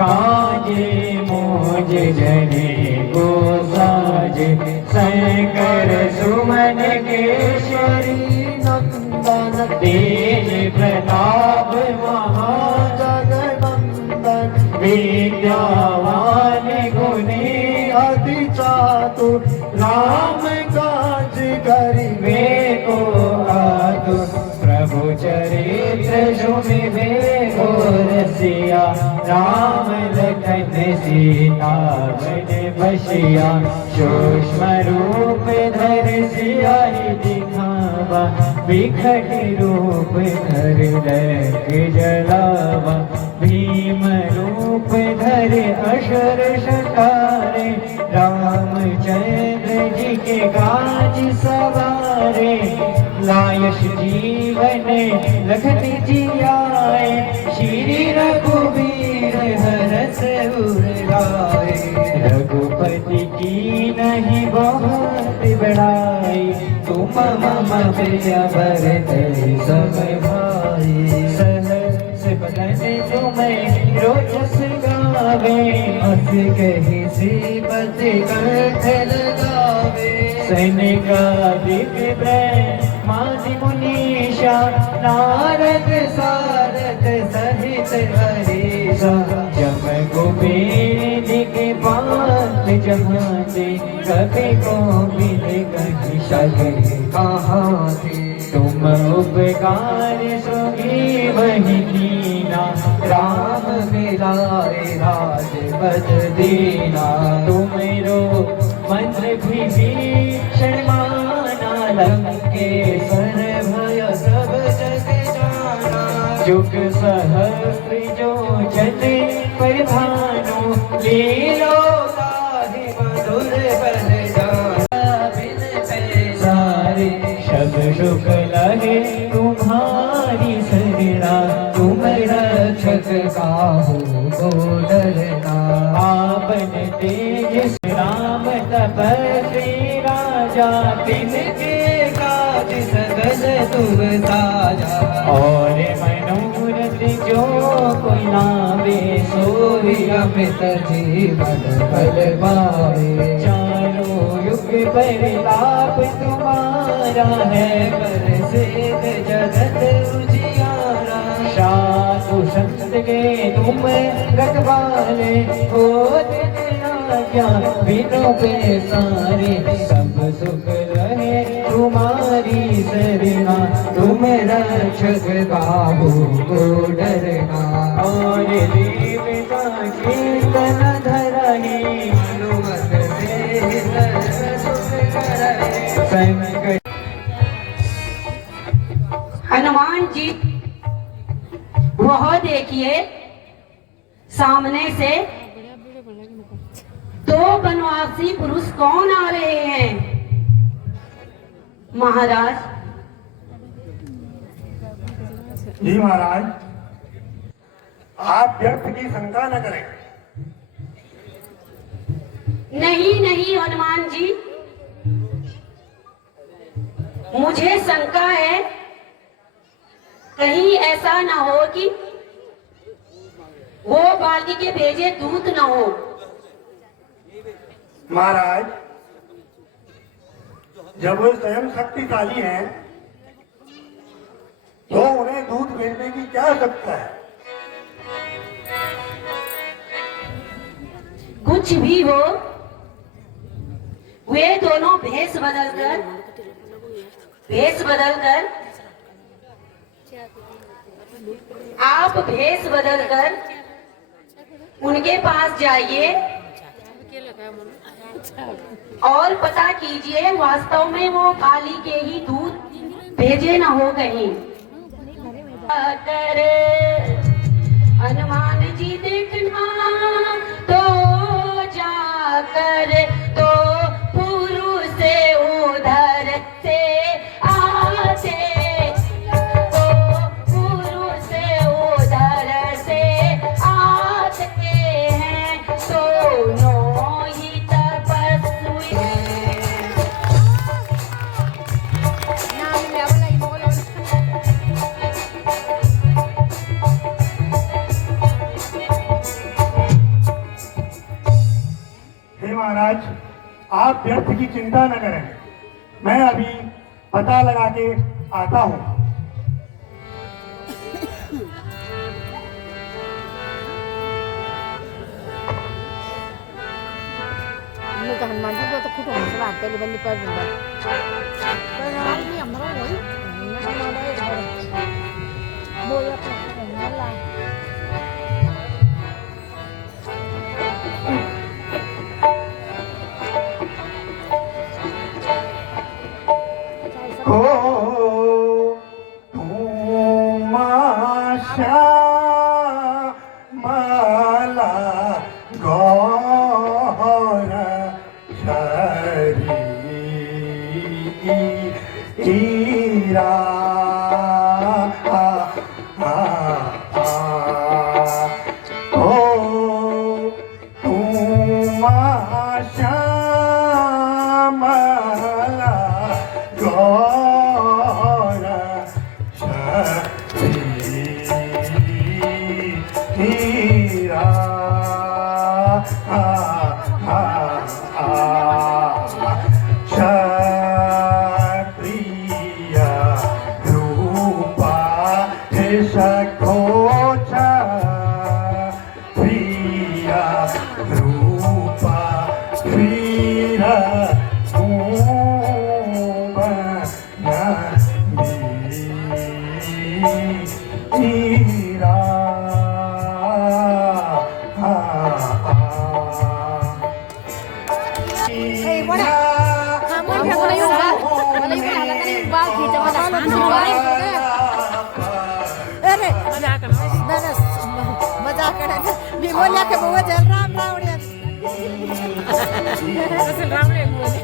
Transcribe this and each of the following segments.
काजे मोज जने को साजे शंकर सुमन केशरी नंदन तेज प्रताप महाजगवंदन विद्यावान गुणी अति चातुर राम काज करिबे को आतुर प्रभु चरित्र सुनिबे को रसिया राम लखन सीता बन बसिया सूक्ष्म रूप धर सियाहि दिखावा बिकट रूप धर लंक जलावा भीम रूप धर असुर संहारे रामचंद्र जी के काज सवारे लायस जीवन लखन जियाए श्री रघुवीर हरष उर लाए रघुपति की नहीं बहुत बड़ाई तुम मम प्रिय भरत सब भाई सहस बदन तुम्हें रोजस गावे अस कहि श्रीपद कंठ लगावे सैनिकादिक ब्रह्मादि मुनीषा नारद सारद सहित हरीशा जब कुबेर के पास जहाते कभी को मिले कहीं सके कहाँ थे तुम उपकार सुगी वही कीना राम मिलाए राजपद दीना तुमरो मंत्र विभीषण माना लंकेश्वर भय सब जग जाना जुग सहस्त्र जो जन पर भानु लीलो ताहि मधुर बल जाना बिन पैसारे शब शुक लहे तुम्हारी शरणा तुम रक्षक काहू को डरना आपन तेज राम तपस्वी राजा तिनके काज सकल तुम साजा और मनोरथ जो कोई लावे सोई अमृत जीवन फल पावे चारों युग पर लाभ तुम्हारा है प्रसिद्ध जगत उजियारा साधु संत के तुम रखवाले हो क्या बिनो पे सारे सब सुख रहे तुम्हारी शरणा तुम रक्षक काहू को डरना और देवता कीर्तन धरहि हनुमत से सुख करहि संकट। हनुमान जी वह देखिए सामने से दो बनवासी पुरुष कौन आ रहे हैं। महाराज जी महाराज आप व्यर्थ की शंका न करें। नहीं नहीं हनुमान जी मुझे शंका है कहीं ऐसा न हो कि वो बाली के भेजे दूत न हो। महाराज जब वो स्वयं शक्तिशाली हैं तो उन्हें दूध भेजने की क्या आवश्यकता है। कुछ भी हो वे दोनों भेष बदलकर आप भेष बदलकर उनके पास जाइए और पता कीजिए वास्तव में वो काली के ही दूध भेजे न हो कहीं। हनुमान जी देखना तो जाकर तो पुरुष से उधर से आते तो पुरुष से उधर से आते हैं दोनों ही तपस्वी महाराज, आप व्यर्थ की चिंता न करें, मैं अभी पता लगा के आता हूँ। Ini kan mandi tuh tuh kudu harus lah, tadi balik ke rumah. Kalau ini yang mana lagi? Ini yang mana lagi? Boleh apa? Ini lah. Oh, tumasya mala gora shari ira oh tumasya mala gora ira Kshatriya Rupa Shakocha Priya Rupa Vira Eh, wala. Kamu yang wala yung bag. Wala yung halaga na yung bag. Kita wala. Ano ba? अरे मजाक कर रहा भी बोलिया के बुआ जल राम रावड़िया जल रावड़िया बोले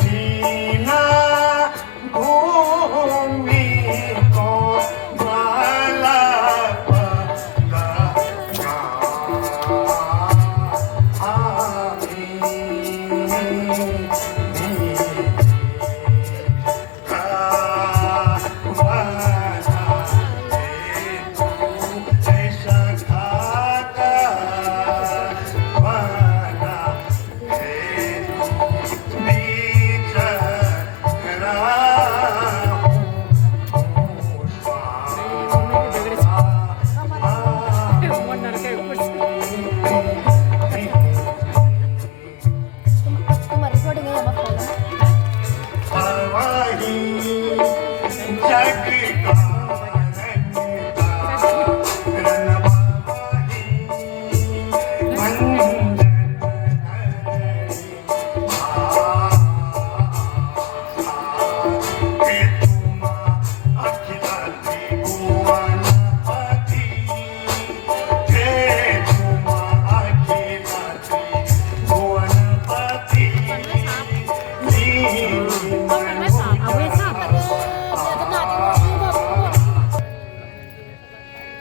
Tina Bhumi ko mala तुम्हारी रिकॉर्डिंग है मत बोलो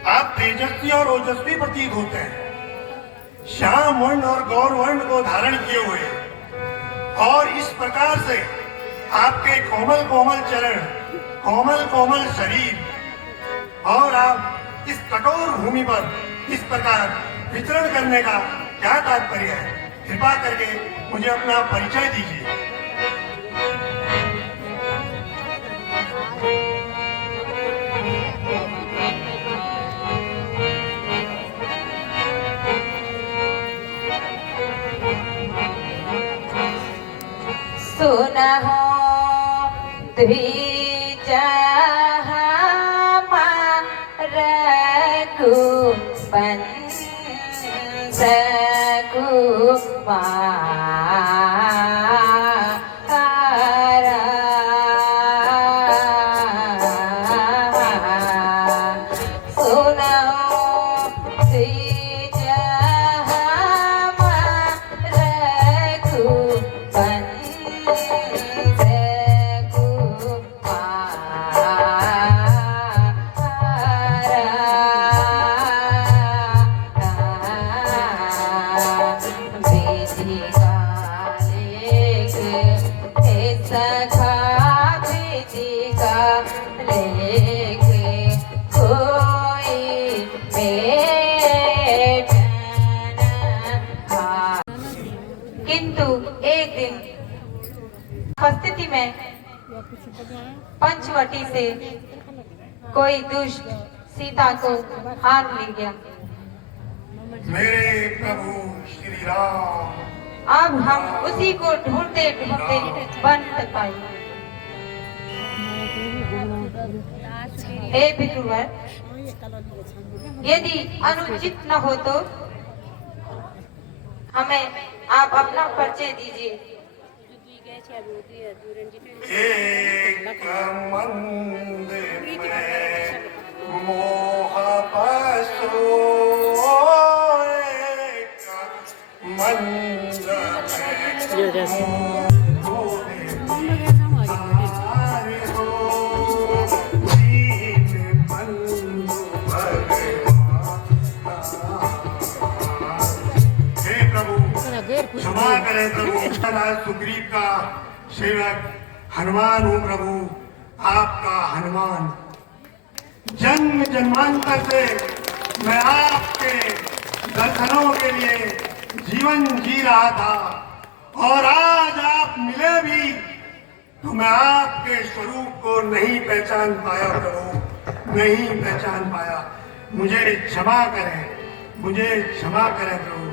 आप तेजस्वी और ओजस्वी प्रतीत होते हैं, श्याम वर्ण और गौर वर्ण को धारण किए हुए, और इस प्रकार से आपके कोमल कोमल चरण, कोमल कोमल शरीर, और आप इस कठोर भूमि पर इस प्रकार विचरण करने का क्या तात्पर्य है? कृपा करके मुझे अपना परिचय दीजिए। सुनहो द्विज रघुवंश कुमार उपस्थिति में पंचवटी से कोई दुष्ट सीता को हार ले गया। मेरे प्रभु श्री राम अब हम उसी को ढूंढते ढूंढते बन तक पाए। हे भितुवर, यदि अनुचित न हो तो हमें आप अपना परिचय दीजिए। एक मंदिर में मोह बसो, एक मंदिर में सारे हो, दीन बंधु भगवान। हे प्रभु क्षमा करें प्रभु, महाराज सुग्रीव का सेवक हनुमान हूँ प्रभु, आपका हनुमान। जन्म जन्मांतर से मैं आपके दर्शनों के लिए जीवन जी रहा था, और आज आप मिले भी तो मैं आपके स्वरूप को नहीं पहचान पाया प्रभु, नहीं पहचान पाया। मुझे क्षमा करें, मुझे क्षमा करें प्रभु।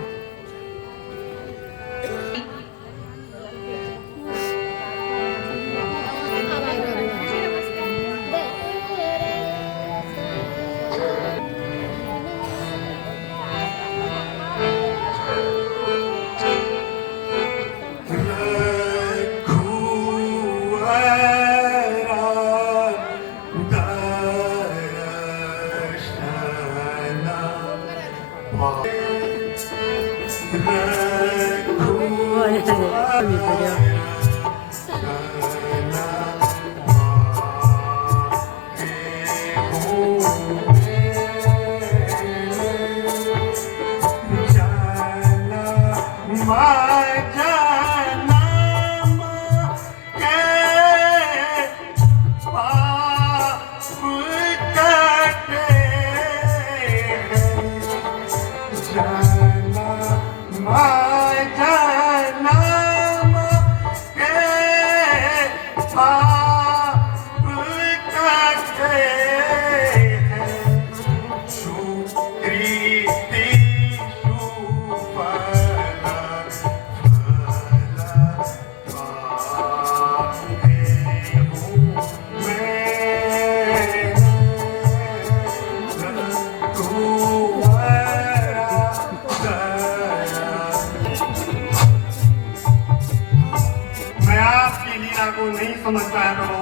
को नहीं समझ पाया प्रभु,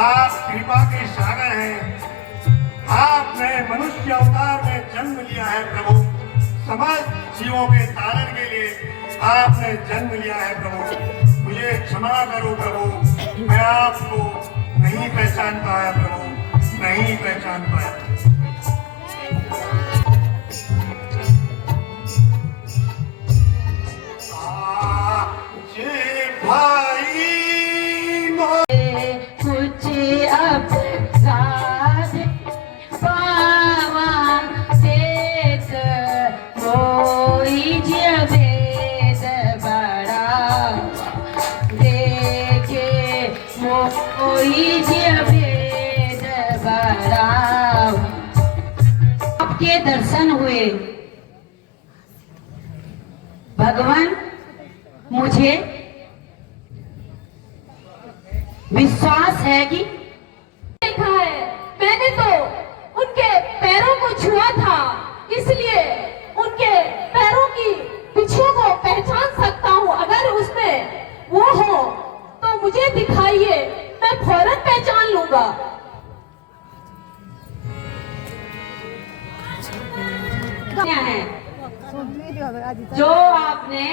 आप कृपा के सागर हैं। आपने मनुष्य अवतार में जन्म लिया है प्रभु, समस्त जीवों के तारण के लिए आपने जन्म लिया है प्रभु। मुझे क्षमा करो प्रभु, मैं आपको नहीं पहचान पाया प्रभु, नहीं पहचान पाया। आपके दर्शन हुए भगवान, मुझे विश्वास है कि देखा है, मैंने तो उनके पैरों को छुआ था, इसलिए उनके पैरों की पिछुओं को पहचान सकता हूँ। अगर उसमें वो हो तो मुझे दिखाइए, मैं फौरन पहचान लूंगा। है जो आपने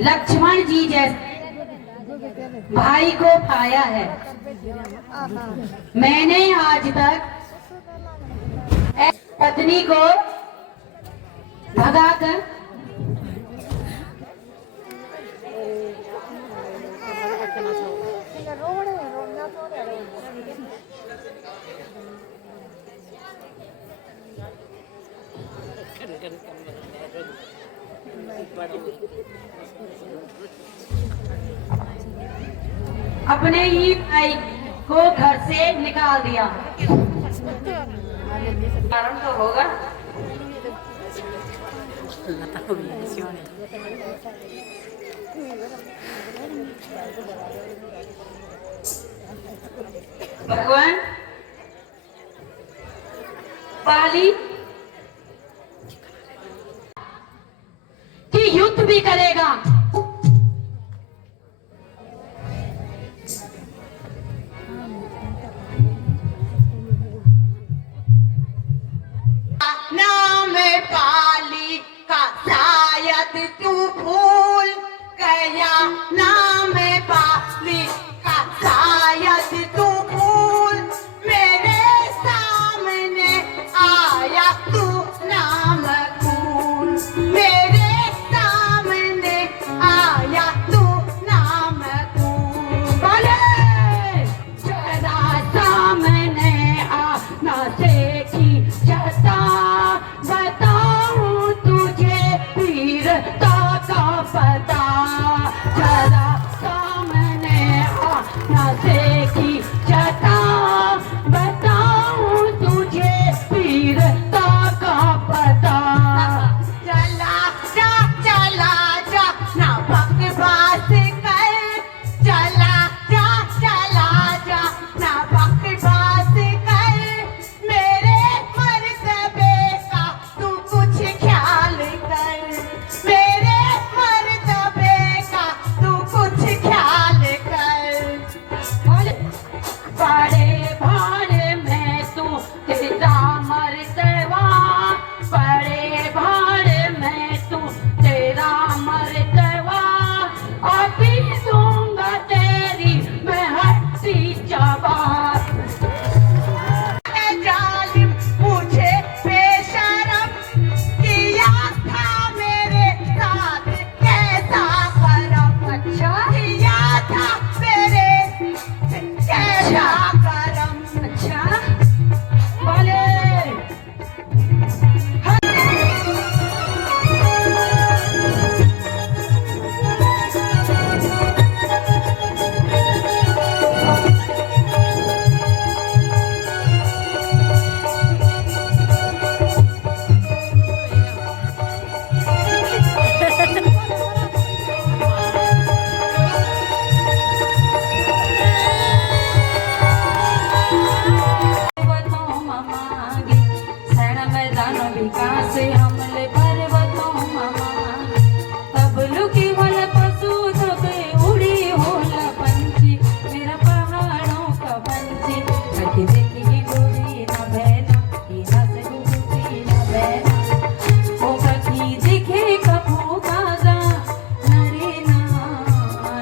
लक्ष्मण जी जैसे भाई को पाया है। मैंने आज तक पत्नी को भगाकर अपने ही भाई को घर से निकाल दिया। कारण तो होगा। भगवान बाली कि युद्ध भी करेगा। नाम पाली का शायद तू भूल गया, नाम पाली का शायद तू भूल, मेरे सामने आया तू नाम भूल, मेरे सामने आया तू नाम भूल। बोले जरा सामने आना देखी जता बताऊं तुझे वीरता का पता, जरा सामने आना देखी जता बताऊं तुझे वीरता का पता। चला जा ना बकवास कर, चला जा ना बकवास कर, मेरे मर्तबे का तू कुछ ख्याल कर, मेरे मर्तबे का तू कुछ ख्याल कर। बड़े भाड़े में तू तेरा मर्तबा, बड़े भाड़े में तू तेरा मर्तबा, अभी दूंगा तेरी मैं हड्डी चबा। जालिम मुझे बेशरम किया था मेरे साथ कैसा करम, अच्छा किया था मेरे कैसा करम। अच्छा बोले पर्वतों मांगे सैन मैदान विकास हमले पर्वतों मांगे, तब लुकी वाला पशु सब उड़ी होला पंछी, मेरा पहाड़ों का पंछी कभी देखी गोरी न बहना, इधर से डूबी न बहना, ओ कभी दिखे कभू काजा नरे ना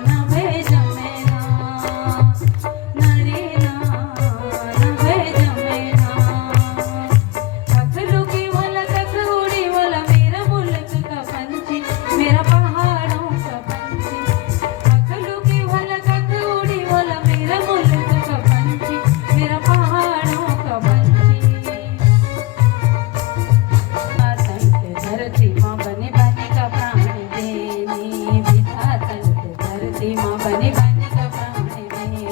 न भेज मेरा, नरे ना न भेज मेरा। पखलू की वाला तक उड़ी वाला मेरा मुल्क का पंछी, मेरा पहाड़ों का पंछी, पखलू की वाला तक उड़ी वाला मेरा मुल्क का पंछी, मेरा पहाड़ों का पंछी। धरती माँ बने बने का प्राण देनी, विधाता धरती माँ बने बने का प्राण देनी,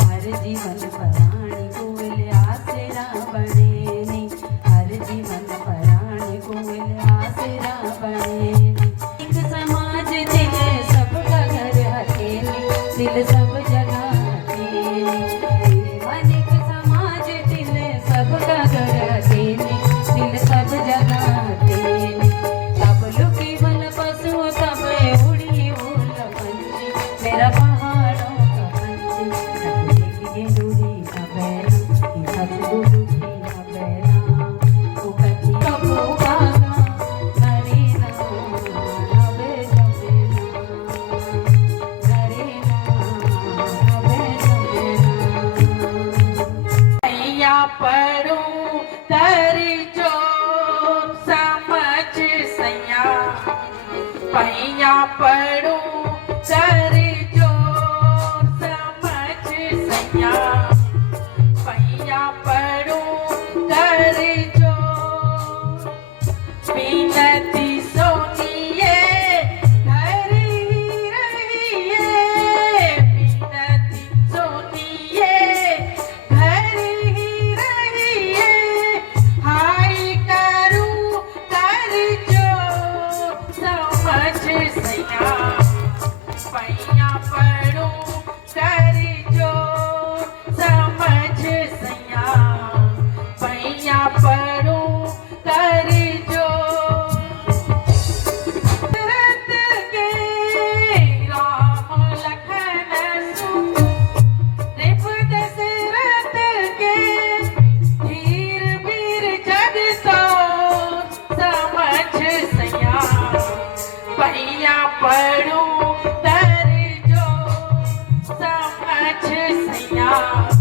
हर जीवन प्राणी कुल आसरा बनेनी, हर जीवन प्राणी कुल आसरा बनेनी। एक समाज दिल सबका घर हथेली, दिल सब जगह हथेली, एक समाज दिल सबका घर हथेली, दिल सब जगह हथेली, तब लुकी बल पशु तब उड़ी उल पंछी, मेरा पहाड़ों का पंछी कभी देखिए डूरी न बहना, इधर से डूबी न बहना, वो कभी कबू भागा नरे ना न भेज मेरा, नरे ना न भेज मेरा। भैया पढ़ूं तेरी जो समझ सैया, भैया पढ़ूं तेरी जो समझ सैया, भैया पढ़ूं तेरी जो बिनती सोनिए था